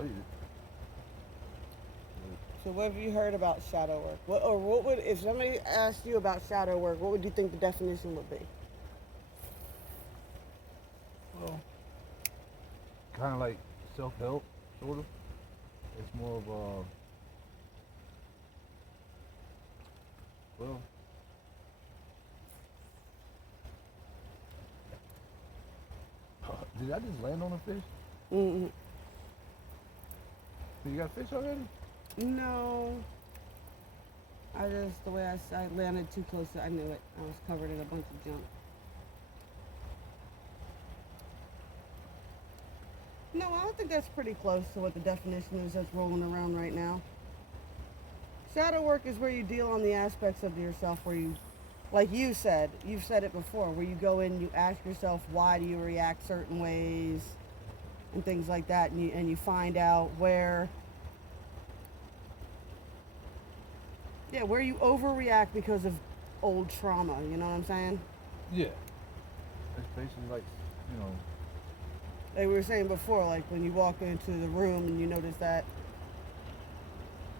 show you. So what have you heard about shadow work? What would, if somebody asked you about shadow work, what would you think the definition would be? Well, kind of like self-help, sort of. It's more of a, well, did I just land on a fish? Mm, You got a fish already? no, the way I landed too close. I knew it. I was covered in a bunch of junk. No, I don't think that's pretty close to what the definition is that's rolling around right now. Shadow work is where you deal on the aspects of yourself where you, like you've said it before, where you go in, you ask yourself why do you react certain ways and things like that, and you find out where, yeah, where you overreact because of old trauma. You know what I'm saying? Yeah. It's basically like, you know, Like we were saying before, like when you walk into the room and you notice that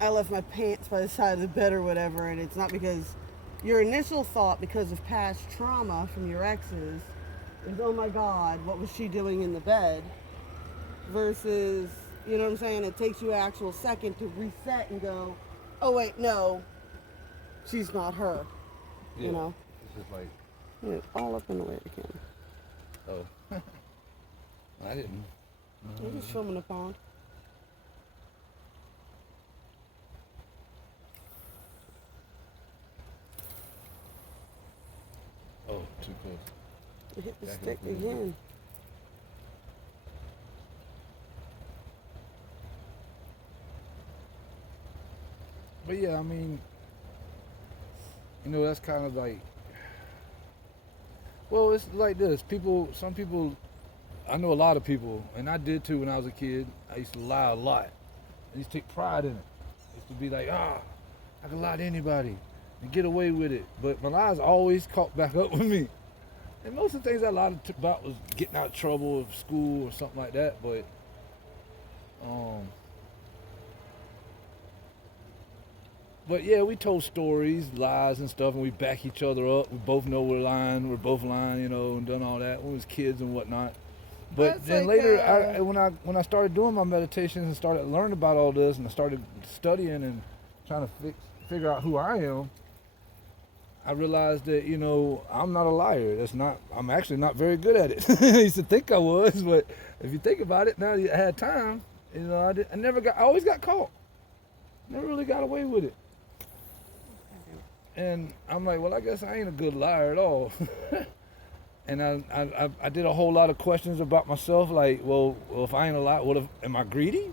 I left my pants by the side of the bed or whatever, and it's not because your initial thought, because of past trauma from your exes, is, oh my God, what was she doing in the bed? Versus, you know what I'm saying? It takes you an actual second to reset and go, oh wait, no, she's not her. yeah. You know? It's just like, Yeah, all up in the way again. oh, I didn't. You're just filming the pond. Oh, too close. You hit the Back it stick up a little bit. again. But yeah, I mean, that's kind of like, well, it's like this. Some people, I know a lot of people, and I did too when I was a kid. I used to lie a lot. I used to take pride in it. I used to be like, I can lie to anybody and get away with it. But my lies always caught back up with me. And most of the things I lied about was getting out of trouble of school or something like that. Um, but yeah, we told stories, lies and stuff, and we back each other up. We both know we're both lying, and done all that when we was kids and whatnot. But That's then like, later, when I started doing my meditations and started learning about all this, and I started studying and trying to figure out who I am, I realized that I'm not a liar. I'm actually not very good at it. I used to think I was, but if you think about it, now that I had time, I always got caught. Never really got away with it. And I'm like, well, I guess I ain't a good liar at all. And I did a whole lot of questions about myself, like, well, if I ain't a liar, am I greedy?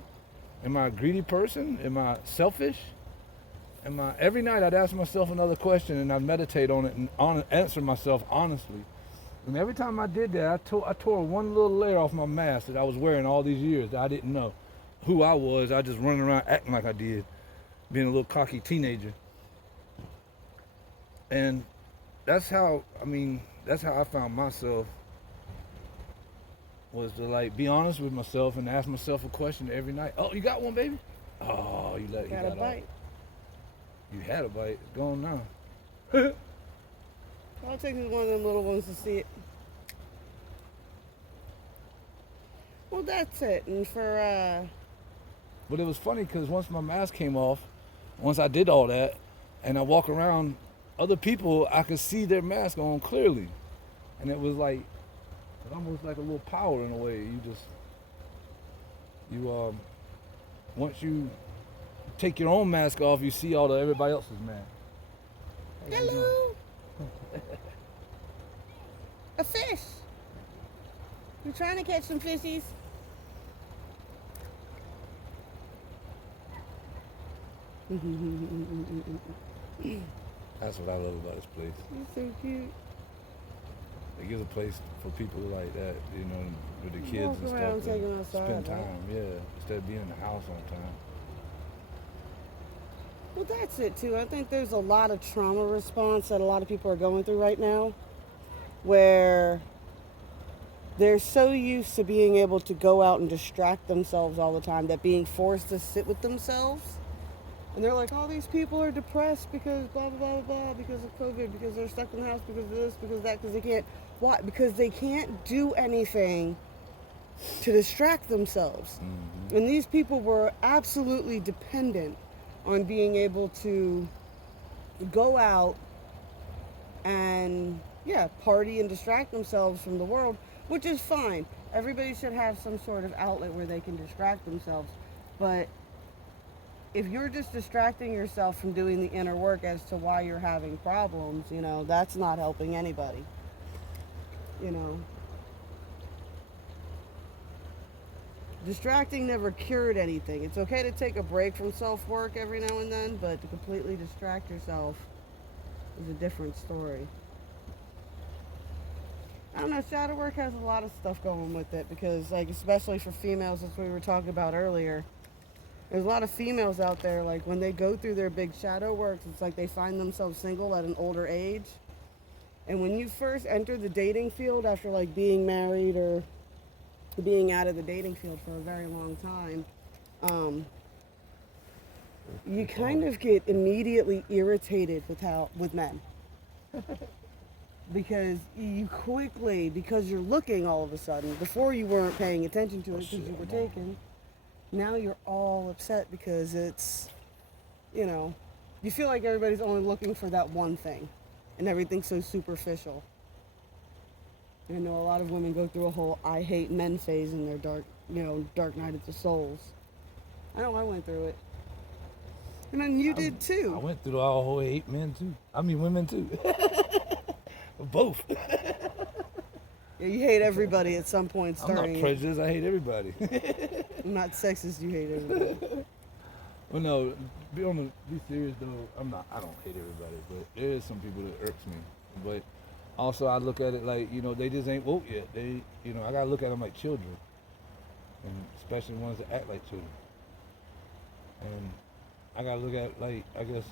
Am I a greedy person? Am I selfish? Every night I'd ask myself another question and I'd meditate on it and answer myself honestly. And every time I did that, I tore one little layer off my mask that I was wearing all these years that I didn't know who I was. I just running around acting like I did, being a little cocky teenager. And that's how I found myself, was to like be honest with myself and ask myself a question every night. Oh, you got one, baby? Oh, you got a bite. You had a bite. It's gone now. I'll take one of them little ones to see it. Well, that's it. And But it was funny because once my mask came off, once I did all that, and I walk around, other people, I could see their mask on clearly. And it was like, almost like a little power in a way. Once you take your own mask off, you see everybody else's mask. Hey, hello, a fish. You trying to catch some fishies? That's what I love about this place. You're so cute. It gives a place for people like that, with the kids Walk and around, stuff, take to them outside, spend right? time, yeah, instead of being in the house all the time. Well, that's it too. I think there's a lot of trauma response that a lot of people are going through right now, where they're so used to being able to go out and distract themselves all the time that being forced to sit with themselves, and they're like, all these people are depressed because blah blah blah blah because of COVID, because they're stuck in the house, because of this, because of that, because they can't. Why? Because they can't do anything to distract themselves. And these people were absolutely dependent on being able to go out and party and distract themselves from the world, which is fine. Everybody should have some sort of outlet where they can distract themselves. But if you're just distracting yourself from doing the inner work as to why you're having problems, that's not helping anybody. Distracting never cured anything. It's okay to take a break from self-work every now and then, but to completely distract yourself is a different story. I don't know, shadow work has a lot of stuff going with it because, like, especially for females, as we were talking about earlier, there's a lot of females out there, like, when they go through their big shadow works, it's like they find themselves single at an older age. And when you first enter the dating field after, like, being married or being out of the dating field for a very long time, you kind of get immediately irritated with men. Because because you're looking all of a sudden, before you weren't paying attention to it because you were taken, now you're all upset because it's, you feel like everybody's only looking for that one thing and everything's so superficial. I know a lot of women go through a whole I hate men phase in their dark night of the souls. I know I went through it. And then you did too. I went through all whole hate men too. I mean women too. Both. Yeah, you hate everybody at some point starting. I'm not prejudiced, I hate everybody. I'm not sexist, you hate everybody. Well, no, be serious though, I don't hate everybody, but there is some people that irks me. But also I look at it like, they just ain't woke yet. I gotta look at them like children. And especially ones that act like children. And I gotta look at, like, I guess,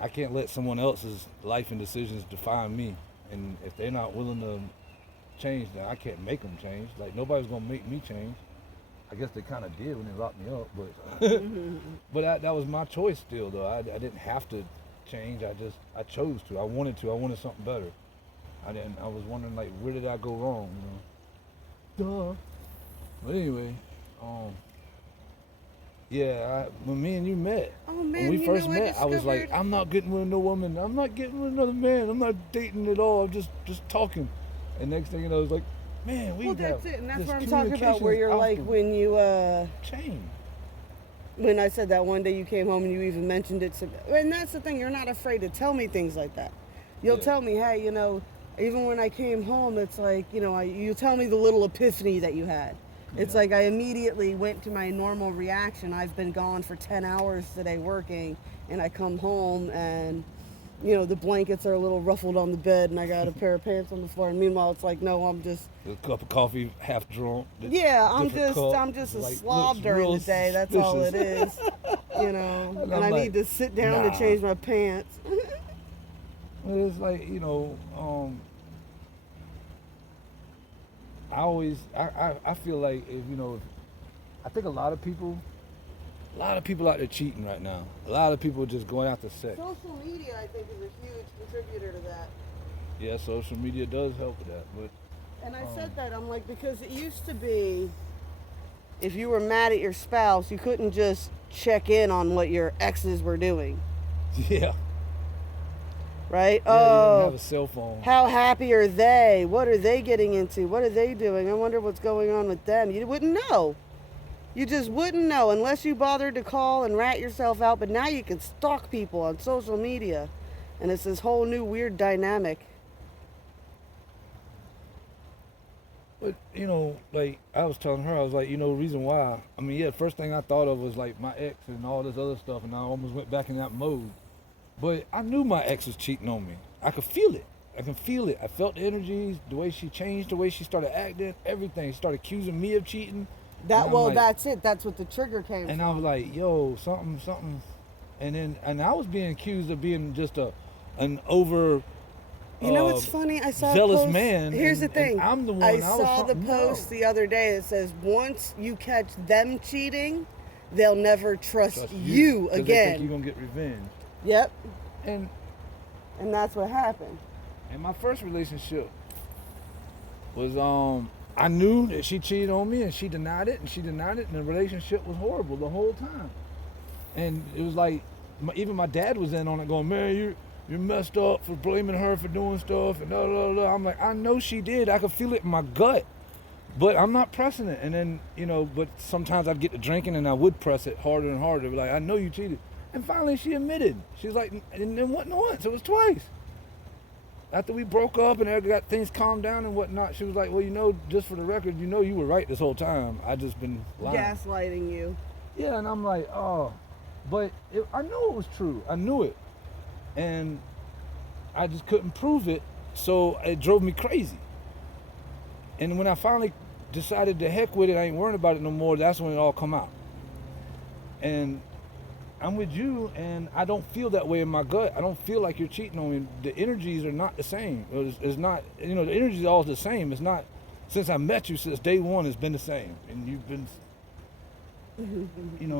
I can't let someone else's life and decisions define me. And if they're not willing to change, then I can't make them change. Like, nobody's gonna make me change. I guess they kind of did when they locked me up, but but that was my choice still, though. I didn't have to change. I chose to. I wanted something better. I was wondering, like, where did I go wrong? Duh. But anyway, when me and you met, when we first met, I was like, I'm not getting with no woman. I'm not getting with another man. I'm not dating at all. I'm just talking. And next thing you know, it's like, man, that's it. And that's what I'm talking about, where you're like, when you change. When I said that one day you came home and you even mentioned it to, and that's the thing, you're not afraid to tell me things like that. You'll tell me, hey, even when I came home, it's like, you tell me the little epiphany that you had. It's like I immediately went to my normal reaction. I've been gone for 10 hours today working, and I come home and, the blankets are a little ruffled on the bed and I got a pair of pants on the floor. And meanwhile, it's like, no, I'm just... A cup of coffee, half drunk. Yeah, I'm just a slob during the day. That's all it is. And I need to sit down to change my pants. It's like, I feel like I think a lot of people out there cheating right now. A lot of people just going after sex. Social media, I think, is a huge contributor to that. Yeah, social media does help with that, but. And I said that, I'm like, because it used to be, if you were mad at your spouse, you couldn't just check in on what your exes were doing. Yeah. Right? Yeah, you didn't have a cell phone. How happy are they? What are they getting into? What are they doing? I wonder what's going on with them. You wouldn't know. You just wouldn't know unless you bothered to call and rat yourself out. But now you can stalk people on social media. And it's this whole new weird dynamic. But, like I was telling her, I was like, reason why. I mean, yeah, first thing I thought of was like my ex and all this other stuff. And I almost went back in that mode. But I knew my ex was cheating on me. I could feel it. I can feel it. I felt the energies, the way she changed, the way she started acting, everything. She started accusing me of cheating. That's it. That's what the trigger came from. And I was like, yo, something. And I was being accused of being just an You know what's funny? I saw zealous a post. man. Here's and, the thing. And I'm the one. I saw the no. post the other day that says once you catch them cheating, they'll never trust you 'cause again. They think you're gonna get revenge. Yep. And that's what happened. in my first relationship was I knew that she cheated on me and she denied it and the relationship was horrible the whole time. And it was like even my dad was in on it going, man, you're messed up for blaming her for doing stuff and blah, blah, blah. I'm like, I know she did. I could feel it in my gut, but I'm not pressing it. And then, but sometimes I'd get to drinking and I would press it harder and harder. Like, I know you cheated. And finally she admitted. She was like, and it wasn't once, it was twice. After we broke up and got things calmed down and whatnot, she was like, well, just for the record, you were right this whole time. I just been lying. Gaslighting you. Yeah, and I'm like, oh. But I knew it was true. I knew it. And I just couldn't prove it, so it drove me crazy. And when I finally decided to heck with it, I ain't worrying about it no more, that's when it all come out. And I'm with you, and I don't feel that way in my gut. I don't feel like you're cheating on me. The energies are not the same. It's not, the energy is all the same. It's not, since I met you, since day one, it's been the same. And you've been,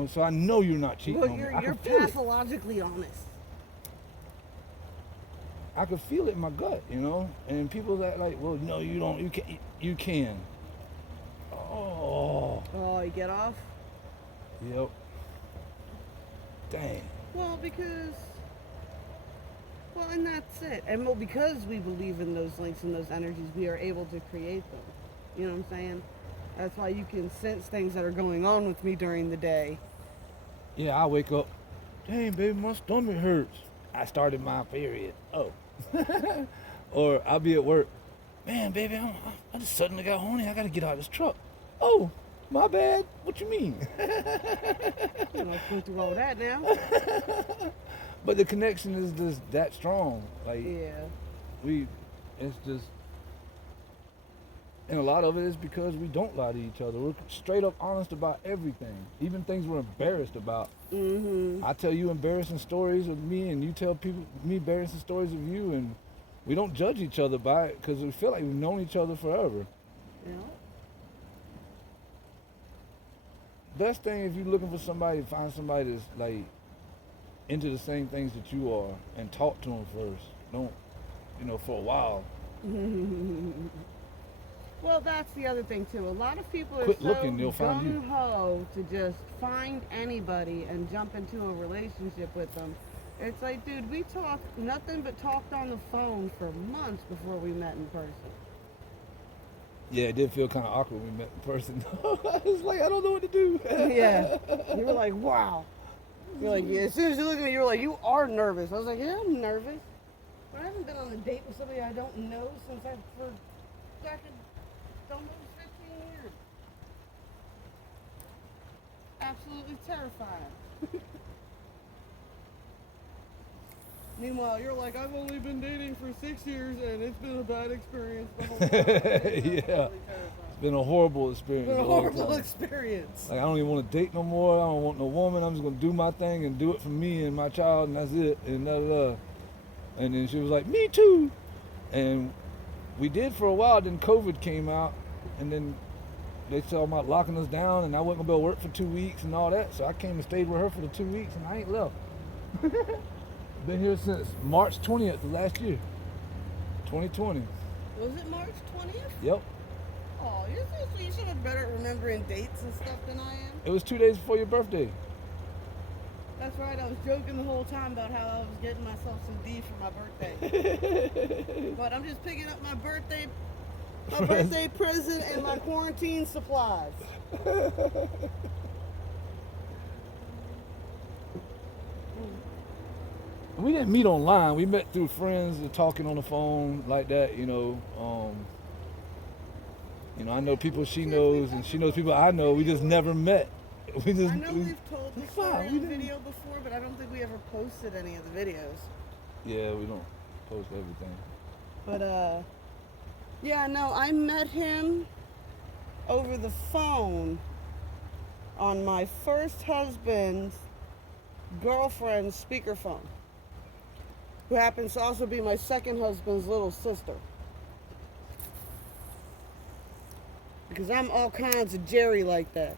so I know you're not cheating on me. Well, you're pathologically honest. I could feel it in my gut, and people that like, well, no, you don't, you can. Oh, you get off? Yep. Dang. Well, and that's it. And because we believe in those links and those energies, we are able to create them. You know what I'm saying? That's why you can sense things that are going on with me during the day. Yeah, I wake up, dang, baby, my stomach hurts. I started my period. Oh. Or I'll be at work, man, baby, I just suddenly got horny. I got to get out of this truck. Oh, my bad. What you mean? I'm not going through all that now. But the connection is just that strong. Like, yeah. It's just, and a lot of it is because we don't lie to each other. We're straight up honest about everything, even things we're embarrassed about. Mm-hmm. I tell you embarrassing stories of me, and you tell people me embarrassing stories of you, and we don't judge each other by it because we feel like we've known each other forever. Yeah. Best thing if you're looking for somebody, find somebody that's like into the same things that you are, and talk to them first. Don't, for a while. Well, that's the other thing too. A lot of people are Quit so looking, they'll find you. gung-ho to just find anybody and jump into a relationship with them. It's like, dude, we talked nothing but talked on the phone for months before we met in person. Yeah, it did feel kind of awkward when we met in person. I was like, I don't know what to do. Yeah. You were like, wow. You're like, yeah. As soon as you looked at me, you were like, you are nervous. I was like, yeah, I'm nervous. But I haven't been on a date with somebody I don't know since back in almost 15 years. Absolutely terrifying. Meanwhile, you're like, I've only been dating for 6 years and it's been a bad experience the whole time. Yeah. It's been a horrible experience. It's been a horrible experience. Like, I don't even want to date no more. I don't want no woman. I'm just going to do my thing and do it for me and my child, and that's it. And And then she was like, me too. And we did for a while. Then COVID came out, and then they saw about locking us down, and I wasn't going to be able to work for 2 weeks and all that. So I came and stayed with her for the 2 weeks, and I ain't left. Been here since March 20th of last year, 2020. Was it March 20th? Yep. Oh, you should have better at remembering dates and stuff than I am. It was 2 days before your birthday. That's right. I was joking the whole time about how I was getting myself some D for my birthday. But I'm just picking up my birthday present and my quarantine supplies. We didn't meet online. We met through friends and talking on the phone like that, I know people she knows, and she knows people I know. We just never met. I know we've told this story on video before, but I don't think we ever posted any of the videos. Yeah, we don't post everything. But, yeah, no, I met him over the phone on my first husband's girlfriend's speakerphone. who happens to also be my second husband's little sister. Because I'm all kinds of Jerry like that.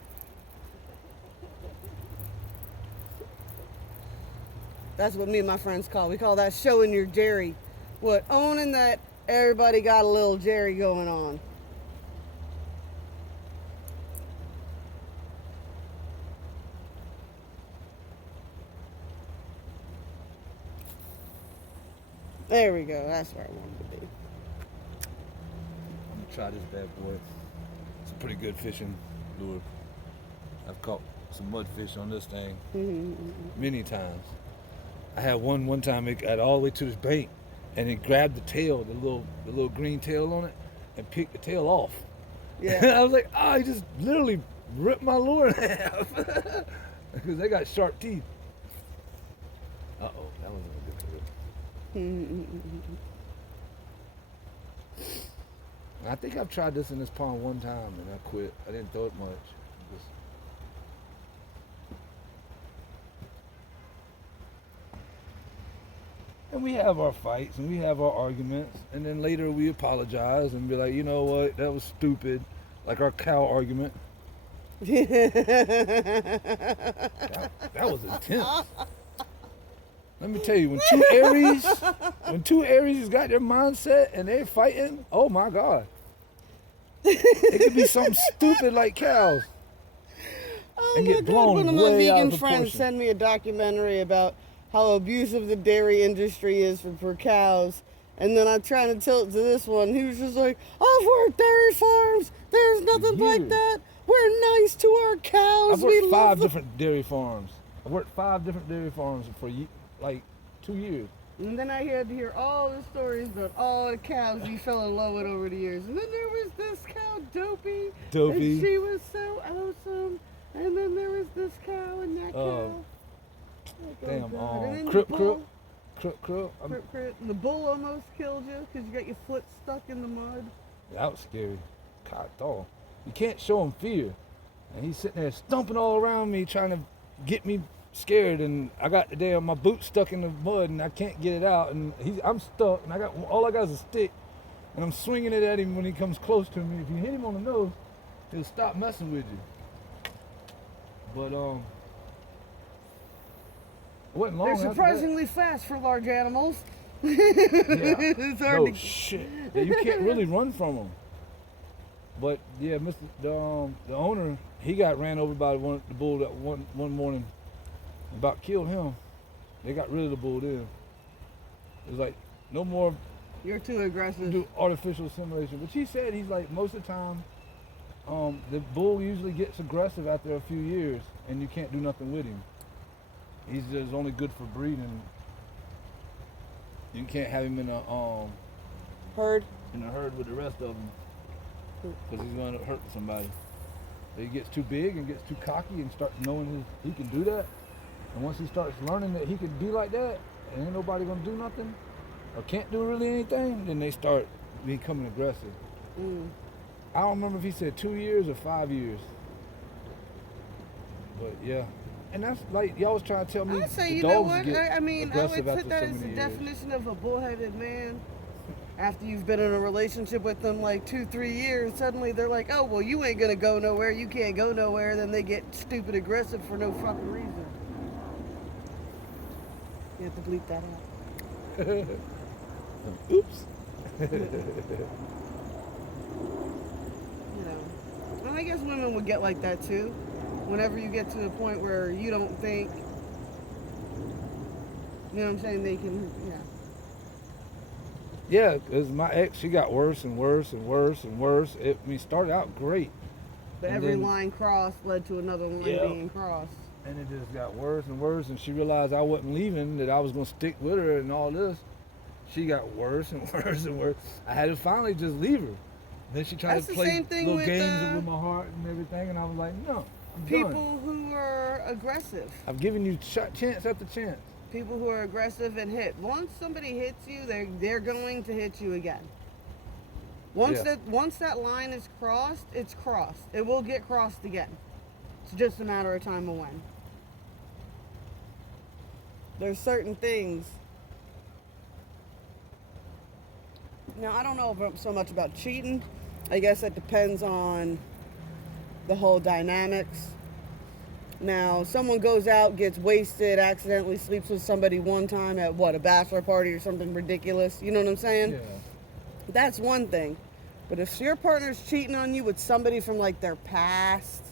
That's what me and my friends call. We call that showing your Jerry. What? Owning that everybody got a little Jerry going on. There we go. That's where I wanted to be. I'm gonna try this bad boy. It's a pretty good fishing lure. I've caught some mudfish on this thing many times. I had one time it got all the way to this bank, and it grabbed the tail, the little green tail on it, and picked the tail off. Yeah. I was like, he just literally ripped my lure in half because they got sharp teeth. That wasn't a good trip. I think I've tried this in this pond one time and I quit. I didn't throw it much. And we have our fights and we have our arguments, and then later we apologize and be like, you know what, that was stupid. Like our cow argument. That was intense. Let me tell you, when two Aries got their mindset and they're fighting, oh my God. It could be something stupid like cows. Oh my God, one of my vegan friends sent me a documentary about how abusive the dairy industry is for cows. And then I'm trying to tilt to this one. He was just like, I've worked dairy farms. There's nothing like that. We're nice to our cows. I've worked 5 different dairy farms. I've worked 5 different dairy farms for like 2 years. And then I had to hear all the stories about all the cows he fell in love with over the years. And then there was this cow, Dopey. And she was so awesome. And then there was this cow and that cow. Crip. And the bull almost killed you because you got your foot stuck in the mud. That was scary. God, dog. You can't show him fear. And he's sitting there stomping all around me trying to get me scared, and I got my boot stuck in the mud and I can't get it out, and I'm stuck, and all I got is a stick, and I'm swinging it at him when he comes close to me. If you hit him on the nose, he'll stop messing with you. But it wasn't long. They're surprisingly fast for large animals. Yeah. It's hard to... shit. Yeah, you can't really run from them. But yeah, the owner, he got ran over by the bull that one morning. About killed him. They got rid of the bull then. It was like, no more. You're too aggressive. Do artificial assimilation. But he said he's like, most of the time, the bull usually gets aggressive after a few years, and you can't do nothing with him. He's just only good for breeding. You can't have him in a herd. In a herd with the rest of them, because he's going to hurt somebody. He gets too big and gets too cocky and starts knowing he can do that. And once he starts learning that he can be like that, and ain't nobody gonna do nothing, or can't do really anything, then they start becoming aggressive. I don't remember if he said 2 years or 5 years. But yeah. And that's like, y'all was trying to tell me I'd say, the you dogs know what? get I mean, I would put that as the years. definition of a bullheaded man. After you've been in a relationship with them like 2-3 years, suddenly they're like, oh, well, you ain't gonna go nowhere, you can't go nowhere, then they get stupid aggressive for no fucking reason. You have to bleep that out. Oops. You know, and I guess women would get like that too. Whenever you get to the point where you don't think, you know what I'm saying, they can, Yeah, because my ex, she got worse and worse and worse and worse. Started out great. But every line crossed led to another line being crossed. And it just got worse and worse, and she realized I wasn't leaving, that I was going to stick with her and all this. She got worse and worse and worse. I had to finally just leave her. Then she tried to play little games with my heart and everything, and I was like, no, I'm people done. Who are aggressive. I've given you chance after chance. People who are aggressive and hit. Once somebody hits you, they're going to hit you again. Once that line is crossed, it's crossed. It will get crossed again. It's just a matter of time of when. There's certain things Now, I don't know so much about cheating. I guess it depends on the whole dynamics. Now, someone goes out, gets wasted, accidentally sleeps with somebody one time at a bachelor party or something ridiculous. You know what I'm saying? Yeah. That's one thing. But if your partner's cheating on you with somebody from like their past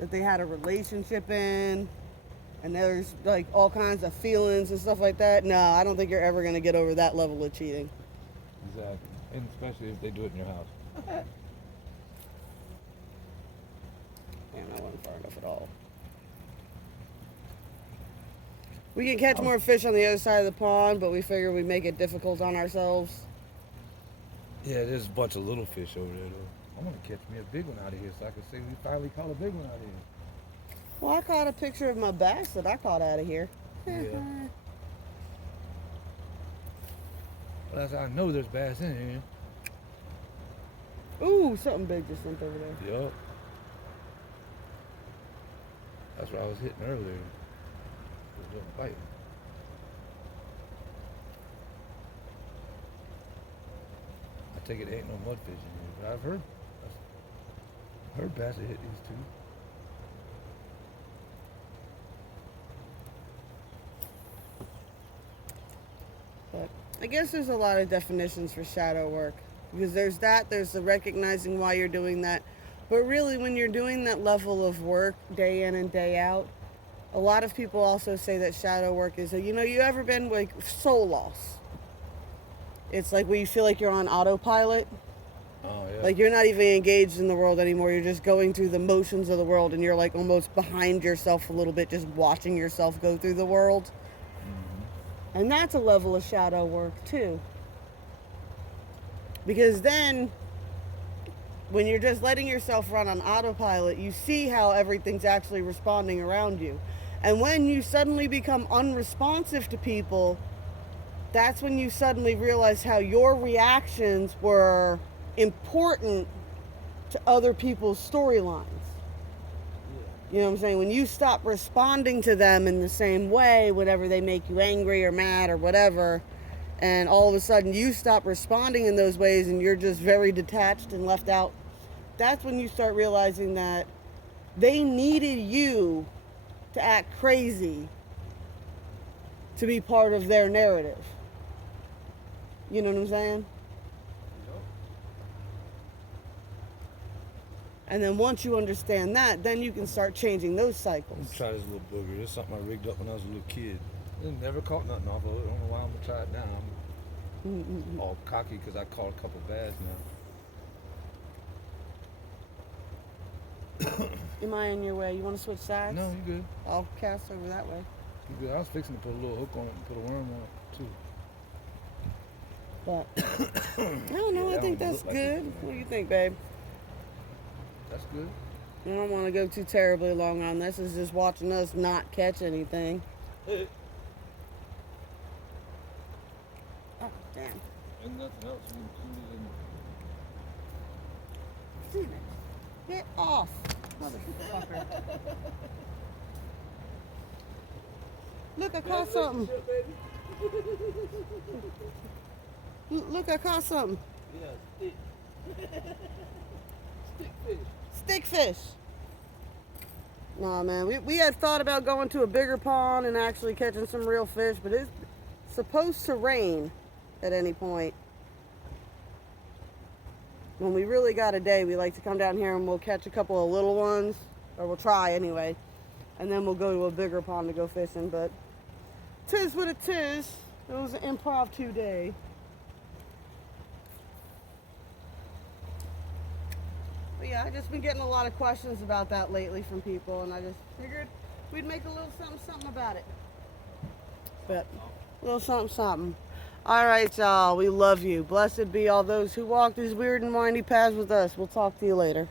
that they had a relationship in, and there's like all kinds of feelings and stuff like that, no, I don't think you're ever going to get over that level of cheating. Exactly. And especially if they do it in your house. Damn, I wasn't far enough at all. We can catch more fish on the other side of the pond, but we figure we make it difficult on ourselves. Yeah, there's a bunch of little fish over there, though. I want to catch me a big one out of here so I can say we finally caught a big one out of here. Well, I caught a picture of my bass that I caught out of here. Yeah. Well, that's how I know there's bass in here. Ooh, something big just went over there. Yup. That's what I was hitting earlier. It was biting. I take it ain't no mudfish in here, but I've heard bass hit these too. But I guess there's a lot of definitions for shadow work. Because there's the recognizing why you're doing that. But really, when you're doing that level of work day in and day out, a lot of people also say that shadow work is, you ever been like soul loss? It's like where you feel like you're on autopilot. Oh, yeah. Like you're not even engaged in the world anymore. You're just going through the motions of the world, and you're like almost behind yourself a little bit, just watching yourself go through the world. Mm-hmm. And that's a level of shadow work too. Because then, when you're just letting yourself run on autopilot, you see how everything's actually responding around you. And when you suddenly become unresponsive to people, that's when you suddenly realize how your reactions were important to other people's storylines. You know what I'm saying? When you stop responding to them in the same way whenever they make you angry or mad or whatever, and all of a sudden you stop responding in those ways and you're just very detached and left out, that's when you start realizing that they needed you to act crazy to be part of their narrative. You know what I'm saying? And then once you understand that, then you can start changing those cycles. Let's try this little booger. This is something I rigged up when I was a little kid. I never caught nothing off of it. I don't know why I'm going to try it now. I'm all cocky because I caught a couple bass now. Am I in your way? You want to switch sides? No, you good. I'll cast over that way. You good. I was fixing to put a little hook on it and put a worm on it too. But no, Yeah, I think that's look like good. it. What do you think, babe? That's good. I don't want to go too terribly long on this. It's just watching us not catch anything. Oh, damn. And nothing else Damn it. Get off, motherfucker. Look, I caught something. Look, I caught something. Yeah, stick fish. Stick fish. Nah, man, we had thought about going to a bigger pond and actually catching some real fish, but it's supposed to rain at any point. When we really got a day, we like to come down here and we'll catch a couple of little ones, or we'll try anyway, and then we'll go to a bigger pond to go fishing, but 'tis what it is. It was an impromptu day. But yeah, I've just been getting a lot of questions about that lately from people, and I just figured we'd make a little something about it. But a little something. All right, y'all. We love you. Blessed be all those who walk these weird and windy paths with us. We'll talk to you later.